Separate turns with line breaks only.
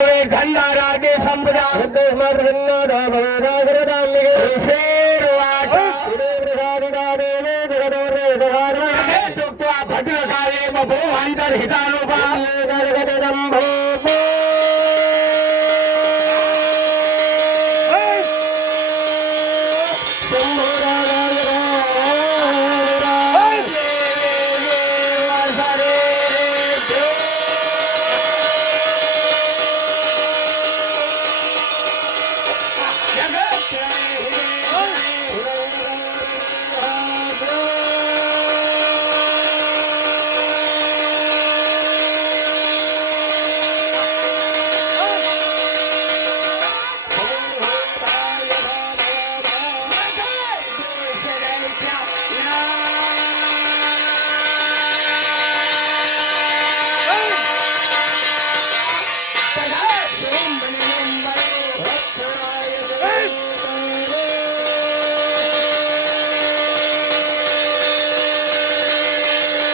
ಗಂಗಾರಾಜಿ ಸಂಪದ ಭದ್ರಕಾಲೇ ಮೋ ಅಂತರ್ಹಿತಾನೂಪ ಸಂಭೋ